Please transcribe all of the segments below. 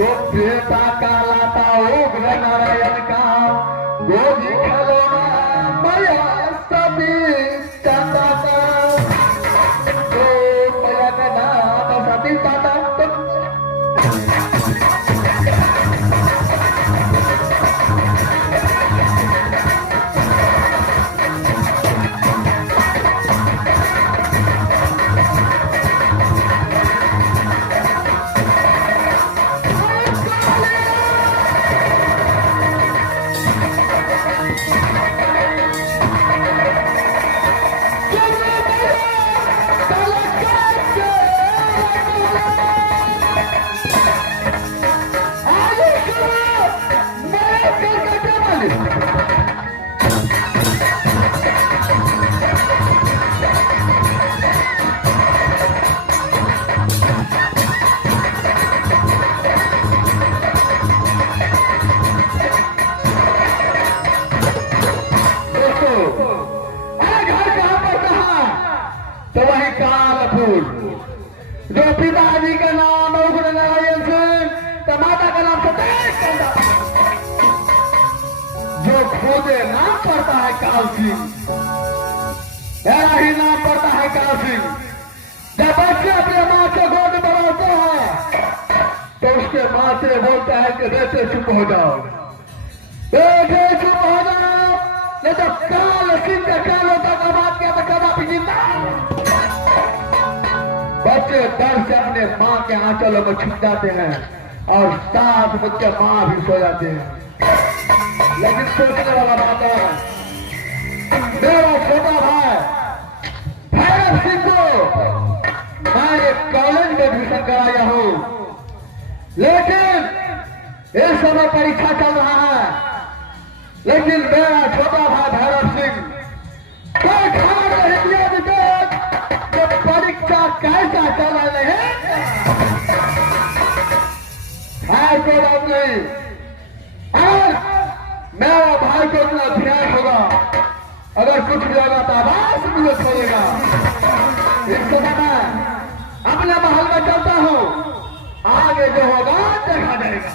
जो बेटा कहलाता उग्र नारायण का गोदी खिलौना माया सभी चाहता था जो माया का नाम सभी चाहता तो वही कालपुर जो पिताजी का नाम उग्र नारायण सिंह तो माता का नाम सतेज जो खुदे नाम पड़ता है काल सिंह मेरा ही नाम पड़ता है काल सिंह जब बच्चे अपने माँ के गोद बढ़ाते हैं तो उसके माँ से बोलता है कि बेटे चुप हो जाओ बेटे चुप हो जाओ नहीं तो काल सिंह का काल होता का बात किया तो कदापि जिंदा बच्चे डर से अपने माँ के आंचलों में छुप जाते हैं और साथ बच्चे माँ भी सो जाते हैं। लेकिन सोचने वाला बात है मेरा छोटा भाई भैरव सिंह को मैं एक कॉलेज में एडमिशन कराया हूँ लेकिन इस समय परीक्षा चल रहा है लेकिन मेरा छोटा भाई भैरव सिंह कोई खबर नहीं दिया विवेक परीक्षा कैसा चल रहे हैं कोई बात नहीं और मेरा भाई को इतना ध्यान होगा अगर कुछ भी होगा तो आवाज मुझे छोड़ेगा इस समय मैं अपने महल में चलता हूँ आगे जो होगा देखा जाएगा।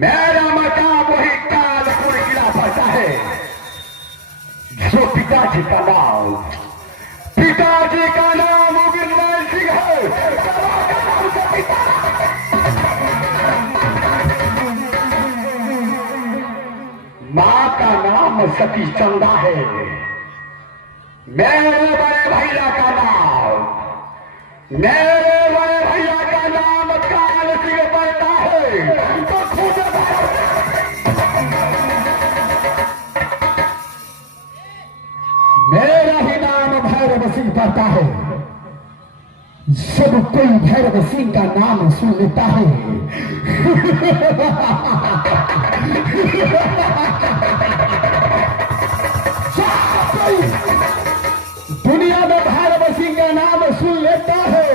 मेरा मकाम वही कानपुर किला पड़ता है जो पिताजी का नाम उगिरलाल सिंह है। नाम सती चंदा है। मेरे बड़े भैया का नाम, मेरे बड़े भैया का नाम काल सिंह पड़ता है। तो खुद मेरा ही नाम भैरव सिंह पड़ता है। जब कोई भैरव सिंह का नाम सुन लेता है दुनिया में भैरव सिंह का नाम सुन लेता है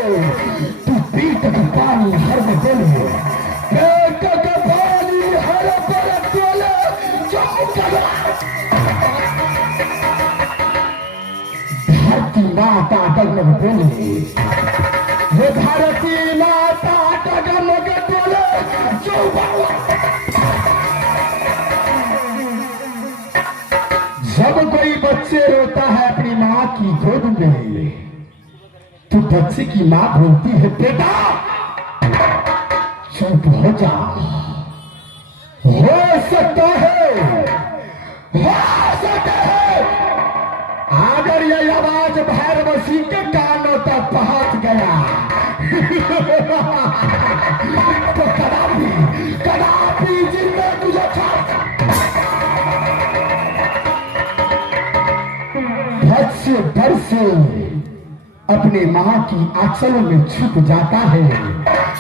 तो पीठ का पानी हर में बोले, पेट का पानी हर पर बोले, धरती माता डगमग बोले, ये धरती माता डगमग बोले, जो जब कोई बच्चे रोता है अपनी माँ की गोद में तो बच्चे की माँ बोलती है, बेटा चुप हो जा, हो सकता है अगर ये आवाज भैरव सिंह के कानों तक पहुंच गया तो कदापि जिंदा तुझे डर से अपने माँ की आंचल में छुप जाता है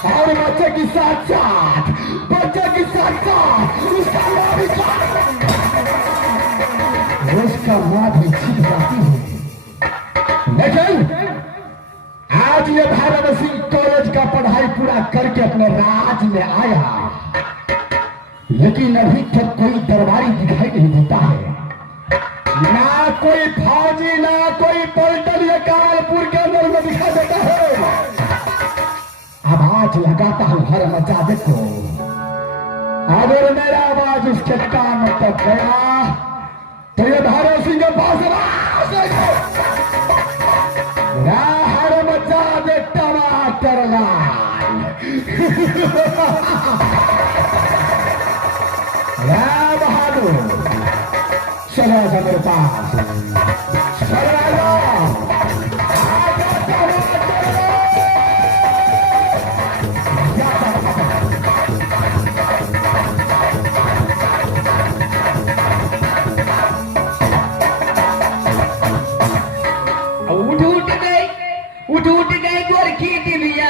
और बच्चे के साथ साथ उसका माँ भी छिप जाती है। लेकिन आज ये भैरव सिंह कॉलेज का पढ़ाई पूरा करके अपने राज में आया, लेकिन अभी तक कोई दरबारी दिखाई नहीं देता है, ना कोई फौजी ना कोई पलटन ये कानपुर के अंदर में दिखाई देता है। अब आज लगाता हूं हर मचादे को, अगर मेरा आवाज उसके कान तक गया तो ये भैरव सिंह के पास हर मचादे टमाटर लाल बहादुर चलो आजा मेरे पास, चलो आजा। उठ गई गोरखी दिव्या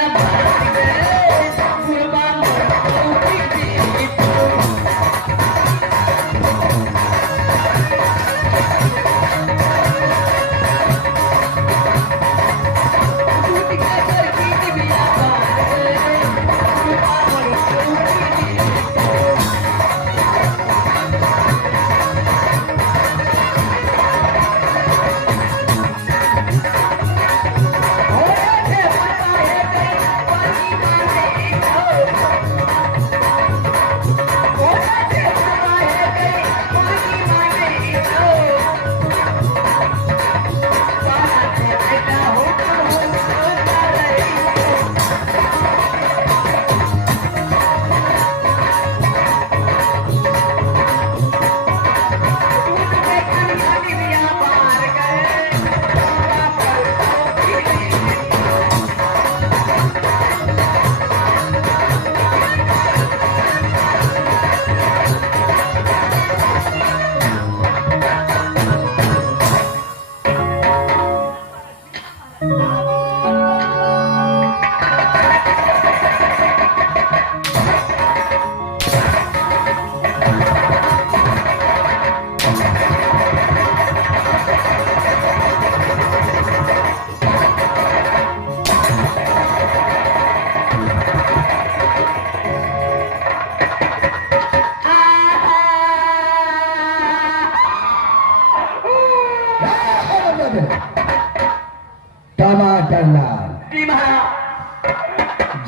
टमाटर लाल,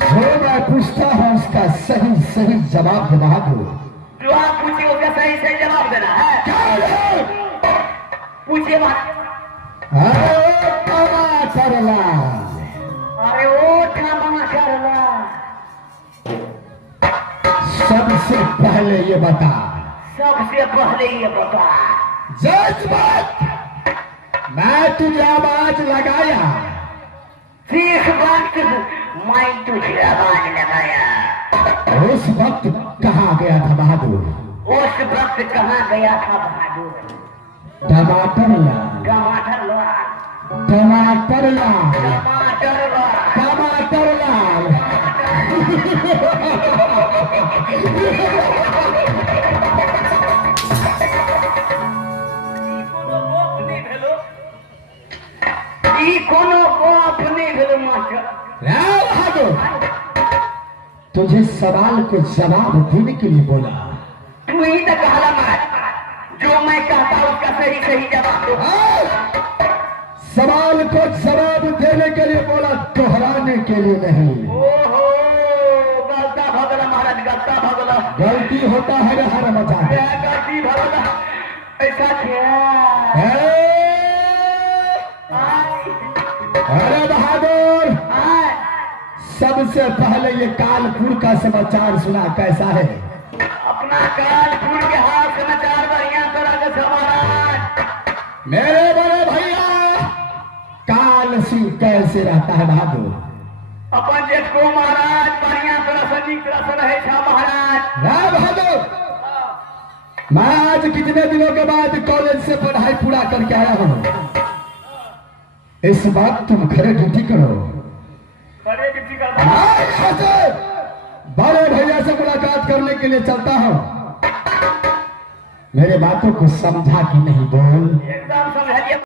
जो मैं पूछता हूँ उसका सही सही जवाब दिला दो। जो आप पूछे उसका सही सही जवाब देना है। पूछिए बात। अरे टमाटर लाल, अरे ओ टमाटर लाल, सबसे पहले ये बता, जज्बात मैं तुझे आवाज लगाया, जिस वक्त मैं तुझे आवाज लगाया, उस वक्त कहाँ गया था बहादुर? उस वक्त कहाँ गया था बहादुर? टमाटर ला, टमाटर ला, टमाटर ला, टमाटर ला, टमाटर लाल। ई कोनो बाप नहीं भेलो मास्टर। बहादुर, तुझे सवाल को जवाब देने के लिए बोला। तू ही तो कहला मार, जो मैं कहता हूँ उसका सही सही जवाब दो। सवाल को जवाब देने के लिए बोला, दोहराने के लिए नहीं। ओहो, गलता भगला महाराज, गलता भगला। गलती होता है हर मचा है। क्या गलती भगला? ऐसा क्या? अरे बहादुर, आय, सबसे पहले ये कानपुर का समाचार सुना, कैसा है? अपना कानपुर के हाथ समाचार बढ़िया तरह से समाचार। मेरे बड़े भैया, काल सिंह कैसे रहता है बहादुर? अपन जेठ को महाराज बढ़िया तरह से नीक तरह से रहे था महाराज। ना बहादुर, मैं आज कितने दिनों के बाद कॉलेज से पढ़ाई पूरा करके आया हूँ। इस बात तुम घरे ड्यूटी करो। खड़े ड्यूटी करता यहाँ से बड़े भैया से मुलाकात करने के लिए चलता हूँ। मेरे बातों को समझा कि नहीं बोल? एकदम समझ लिया।